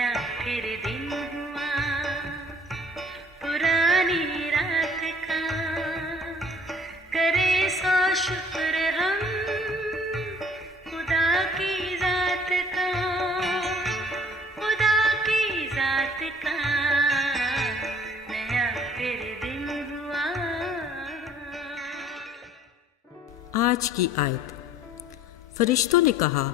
नया फिर दिन हुआ पुरानी रात का, करे सो शुक्र हम खुदा की जात का, खुदा की जात का नया फिर दिन हुआ। आज की आयत। फरिश्तों ने कहा,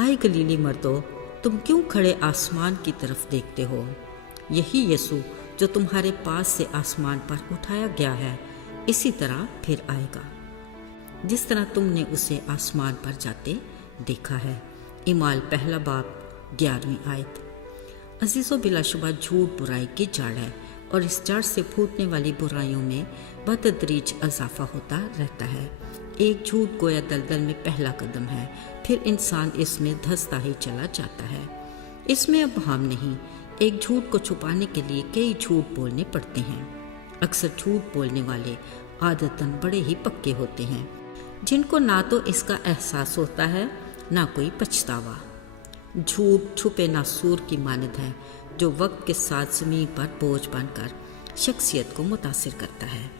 आए गलीली मर्दों, तुम क्यों खड़े आसमान की तरफ देखते हो? यही यीशु जो तुम्हारे पास से आसमान पर उठाया गया है, इसी तरह फिर आएगा, जिस तरह तुमने उसे आसमान पर जाते देखा है। इमाल पहला बाब 11वीं आयत। अजीज़ों, बिलाशुबा झूठ बुराई की जड़ है और इस जड़ से फूटने वाली बुराइयों में बतदरीज इजाफा होता रहता है। एक झूठ गोया दलदल में पहला कदम है, फिर इंसान इसमें धंसता ही चला जाता है। इसमें अब हम नहीं, एक झूठ को छुपाने के लिए कई झूठ बोलने पड़ते हैं। अक्सर झूठ बोलने वाले आदतन बड़े ही पक्के होते हैं, जिनको ना तो इसका एहसास होता है ना कोई पछतावा। झूठ छुपे नासूर की मानद है, जो वक्त के साथ ज़मीन पर बोझ बनकर शख्सियत को मुतासिर करता है।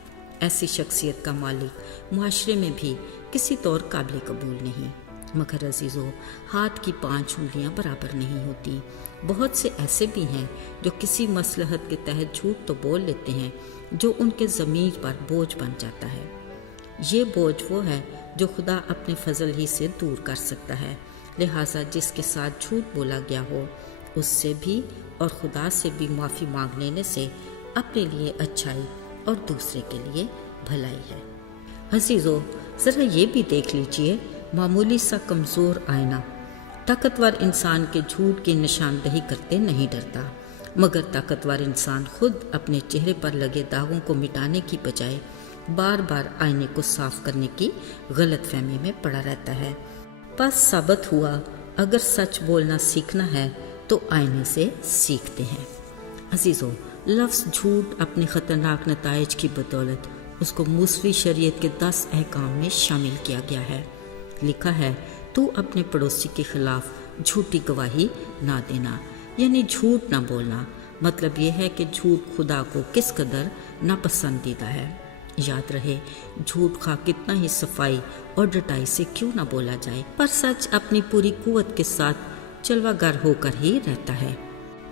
ऐसी शख्सियत का मालिक मुआशरे में भी किसी तौर काबिल कबूल नहीं। मगर अजीज़ों, हाथ की 5 उंगलियां बराबर नहीं होती। बहुत से ऐसे भी हैं जो किसी मसलहत के तहत झूठ तो बोल लेते हैं, जो उनके ज़मीर पर बोझ बन जाता है। ये बोझ वो है जो खुदा अपने फजल ही से दूर कर सकता है। लिहाजा जिसके साथ झूठ बोला गया हो, उससे भी और खुदा से भी माफ़ी मांग लेने से अपने लिए अच्छाई और दूसरे के लिए भलाई है। अजीज़ों, ज़रा ये भी देख लीजिए, मामूली सा कमज़ोर आईना ताकतवर इंसान के झूठ की निशानदही करते नहीं डरता, मगर ताकतवर इंसान खुद अपने चेहरे पर लगे दागों को मिटाने की बजाय बार बार आईने को साफ करने की गलतफहमी में पड़ा रहता है। बस साबित हुआ, अगर सच बोलना सीखना है तो आईने से सीखते हैं। अजीज़ों, लफ्ज़ झूठ अपने ख़तरनाक नताइज की बदौलत उसको मूसवी शरीयत के 10 अहकाम में शामिल किया गया है। लिखा है, तू अपने पड़ोसी के खिलाफ झूठी गवाही ना देना, यानी झूठ ना बोलना। मतलब यह है कि झूठ खुदा को किस कदर नापसंदीदा है। याद रहे, झूठ खा कितना ही सफाई और डटाई से क्यों ना बोला जाए, पर सच अपनी पूरी कुव्वत के साथ जलवागर होकर ही रहता है।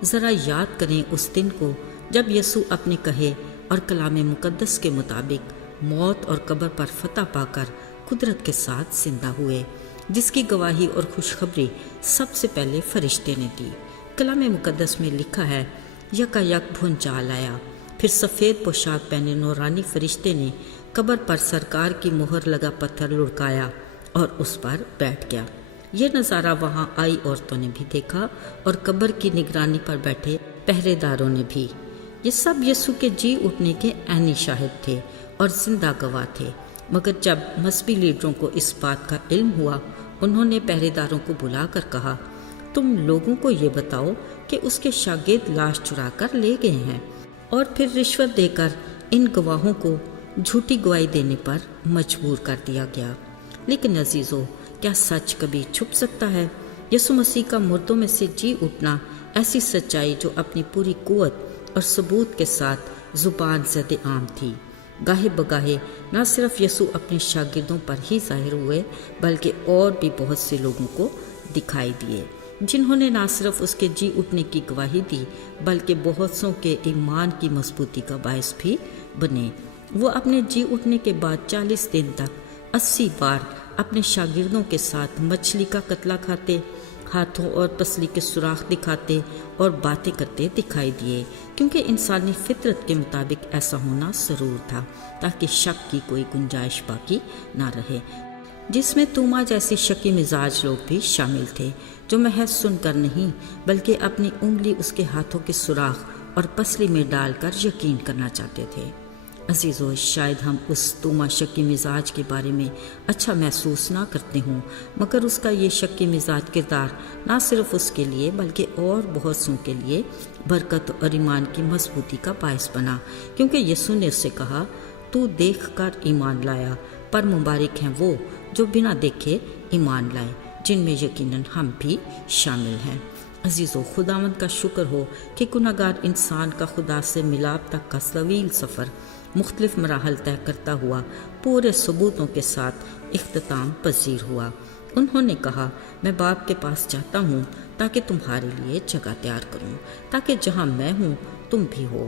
ज़रा याद करें उस दिन को जब यीशु अपने कहे और कलाम मुकद्दस के मुताबिक मौत और कब्र पर फतह पाकर कुदरत के साथ जिंदा हुए, जिसकी गवाही और खुशखबरी सबसे पहले फरिश्ते ने दी। कलाम मुकद्दस में लिखा है, यकायक भूचाल आया, फिर सफ़ेद पोशाक पहने नूरानी फरिश्ते ने कब्र पर सरकार की मुहर लगा पत्थर लुढ़काया और उस पर बैठ गया। ये नज़ारा वहाँ आई औरतों ने भी देखा और कब्र की निगरानी पर बैठे पहरेदारों ने भी। ये सब यीशु के जी उठने के ऐनी शाहिद थे और जिंदा गवाह थे। मगर जब मज़हबी लीडरों को इस बात का इल्म हुआ, उन्होंने पहरेदारों को बुलाकर कहा, तुम लोगों को ये बताओ कि उसके शागिर्द लाश चुरा कर ले गए हैं, और फिर रिश्वत देकर इन गवाहों को झूठी गवाही देने पर मजबूर कर दिया गया। लेकिन अजीज़ों, क्या सच कभी छुप सकता है? यीशु मसीह का मुर्दों में से जी उठना ऐसी सच्चाई जो अपनी पूरी कुव्वत और सबूत के साथ ज़ुबान ज़द आम थी। गाहे बगाहे न सिर्फ यीशु अपने शागिर्दों पर ही ज़ाहिर हुए, बल्कि और भी बहुत से लोगों को दिखाई दिए, जिन्होंने न सिर्फ उसके जी उठने की गवाही दी, बल्कि बहुत सौ के ईमान की मजबूती का बायस भी बने। वो अपने जी उठने के बाद 40 दिन तक 80 बार अपने शागिर्दों के साथ मछली का कतला खाते, हाथों और पसली के सुराख दिखाते और बातें करते दिखाई दिए, क्योंकि इंसानी फितरत के मुताबिक ऐसा होना ज़रूर था, ताकि शक की कोई गुंजाइश बाकी ना रहे। जिसमें तूमा जैसी शकी मिजाज लोग भी शामिल थे, जो महज सुनकर नहीं बल्कि अपनी उंगली उसके हाथों के सुराख और पसली में डालकर यकीन करना चाहते थे। अजीज़ों, शायद हम उस तूमा शक्की मिजाज के बारे में अच्छा महसूस ना करते हों, मगर उसका ये शक्की मिजाज किरदार ना सिर्फ उसके लिए बल्कि और बहुत सौ के लिए बरकत और ईमान की मजबूती का बायस बना, क्योंकि यीशु ने उससे कहा, तू देख कर ईमान लाया, पर मुबारक हैं वो जो बिना देखे ईमान लाए, जिनमें यकीनन हम भी शामिल हैं। عزیزو، خداوند کا شکر ہو کہ گناہگار انسان کا خدا سے ملاپ تک کا طویل سفر مختلف مراحل طے کرتا ہوا پورے ثبوتوں کے ساتھ اختتام پذیر ہوا۔ انہوں نے کہا، میں باپ کے پاس جاتا ہوں تاکہ تمہارے لیے جگہ تیار کروں، تاکہ جہاں میں ہوں تم بھی ہو۔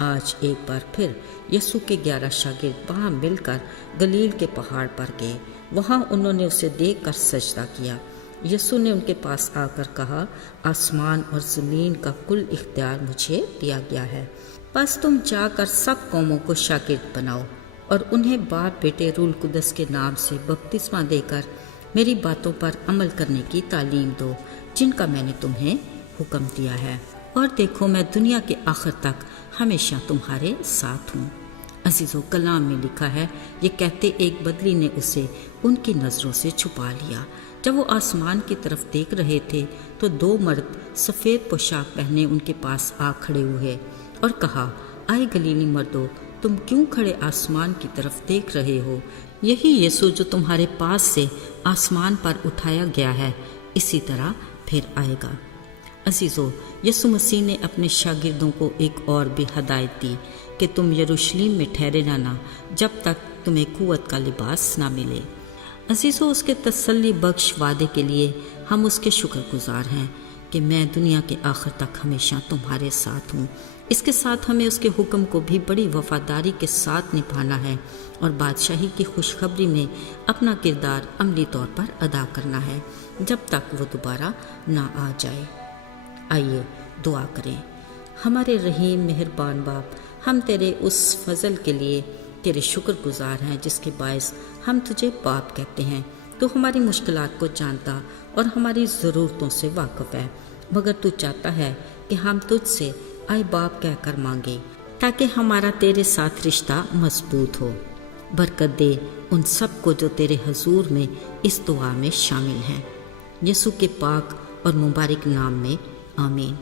آج ایک بار پھر یسوع کے 11 شاگرد وہاں مل کر گلیل کے پہاڑ پر گئے۔ وہاں انہوں نے اسے دیکھ کر سجدہ کیا۔ یسوع نے ان کے پاس آ کر کہا، آسمان اور زمین کا کل اختیار مجھے دیا گیا ہے، بس تم جا کر سب قوموں کو شاگرد بناؤ اور انہیں باپ، بیٹے، روح القدس کے نام سے بپتسمہ دے کر میری باتوں پر عمل کرنے کی تعلیم دو، جن کا میں نے تمہیں حکم دیا ہے، اور دیکھو میں دنیا کے آخر تک ہمیشہ تمہارے ساتھ ہوں۔ عزیزو، کلام میں لکھا ہے، یہ کہتے ایک بدلی نے اسے ان کی نظروں سے چھپا لیا۔ جب وہ آسمان کی طرف دیکھ رہے تھے تو 2 مرد سفید پوشاک پہنے ان کے پاس آ کھڑے ہوئے اور کہا، آئے گلیلی مردو، تم کیوں کھڑے آسمان کی طرف دیکھ رہے ہو؟ یہی یسوع جو تمہارے پاس سے آسمان پر اٹھایا گیا ہے، اسی طرح پھر آئے گا۔ عزیزو، یسوع مسیح نے اپنے شاگردوں کو ایک اور بھی ہدایت دی کہ تم یروشلم میں ٹھہرے رہنا جب تک تمہیں قوت کا لباس نہ ملے۔ عزیزو، اس کے تسلی بخش وعدے کے لیے ہم اس کے شکر گزار ہیں کہ میں دنیا کے آخر تک ہمیشہ تمہارے ساتھ ہوں۔ اس کے ساتھ ہمیں اس کے حکم کو بھی بڑی وفاداری کے ساتھ نبھانا ہے اور بادشاہی کی خوشخبری میں اپنا کردار عملی طور پر ادا کرنا ہے جب تک وہ دوبارہ نہ آ جائے۔ آئیے دعا کریں۔ ہمارے رحیم مہربان باپ، ہم تیرے اس فضل کے لیے تیرے شکر گزار ہیں جس کے باعث ہم تجھے باپ کہتے ہیں۔ تو ہماری مشکلات کو جانتا اور ہماری ضرورتوں سے واقف ہے، مگر تو چاہتا ہے کہ ہم تجھ سے آئے باپ کہہ کر مانگے تاکہ ہمارا تیرے ساتھ رشتہ مضبوط ہو۔ برکت دے ان سب کو جو تیرے حضور میں اس دعا میں شامل ہیں، یسوع کے پاک اور مبارک نام میں، آمین۔